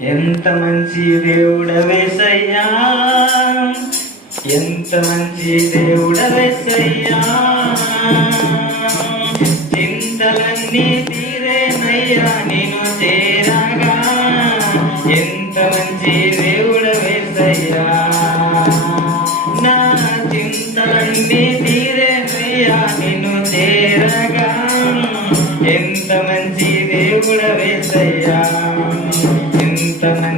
ఎంత మంచి దేవుడవేసయ్యా? ఎంత మంచి దేవుడవేసయ్యా? చింతలన్నీ తీరేనయ్యా నేను చేరాగా. ఎంత మంచి దేవుడవేసయ్యా? నా చింతలన్నీ తీరేనయ్యా నిన్ను చేరగా. ఎంత మంచి దేవుడవేసయ్యా?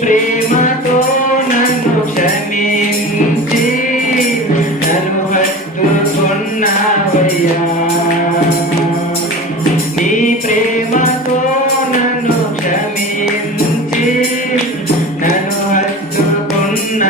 ప్రేమతో నన్ను క్షమించి నన్ను హత్తుకున్నావయ్యా నీ ప్రేమతో నన్ను క్షమించి నన్ను హత్తుకున్నావయ్యా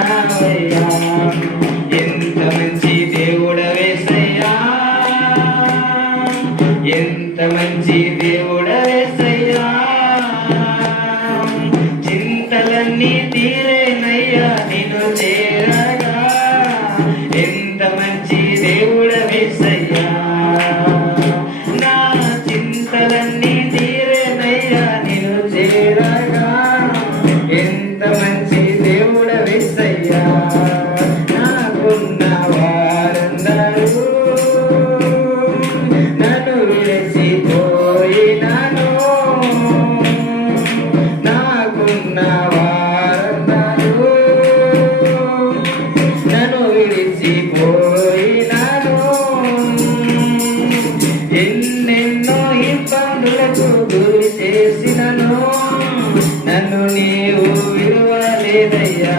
ఎంత మంచి దేవుడవేసయ్యా. నాకున్న గురి చేసినను నన్ను నీవు విలువలేదయ్యా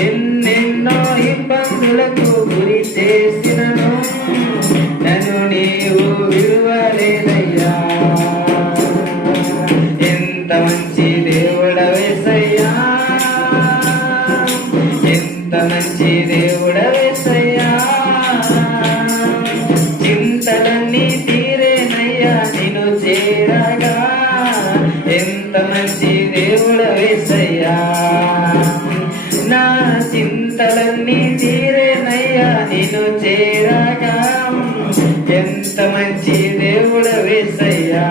ఎన్నెన్నో ఇబ్బందులకు దేవుడవేసయ్యా నా చింతలన్నీ తీరేనయ్యా నేను చేరాగా. ఎంత మంచి దేవుడవేసయ్యా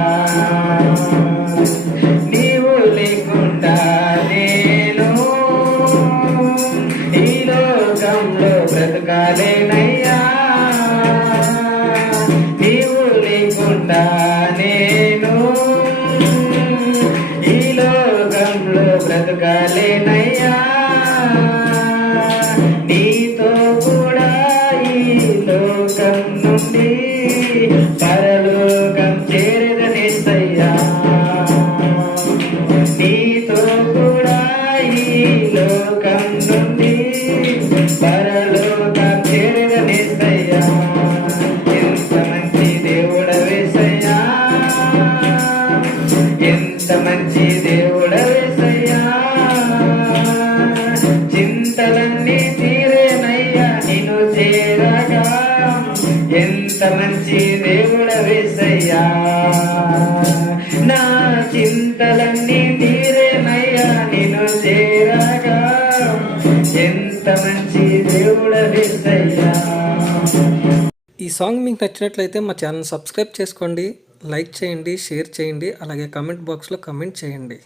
నీవు లేకుండా నేను ఈ లోకంలో బ్రతకాలేనయ్యా. బ్రతకాలేనయ్యా నీతో కూడా ఈ లోకం నుండి ఎంత మంచి దేవుడ వేసయ్యా. నా చింతలన్నీ తీరేనయ్యా నేను చేరగా. ఎంత మంచి దేవుడ వేసయ్యా. ఈ సాంగ్ మీకు నచ్చినట్లయితే మా ఛానల్ సబ్స్క్రైబ్ చేసుకోండి లైక్ చేయండి షేర్ చేయండి అలాగే కమెంట్ బాక్స్లో కమెంట్ చేయండి.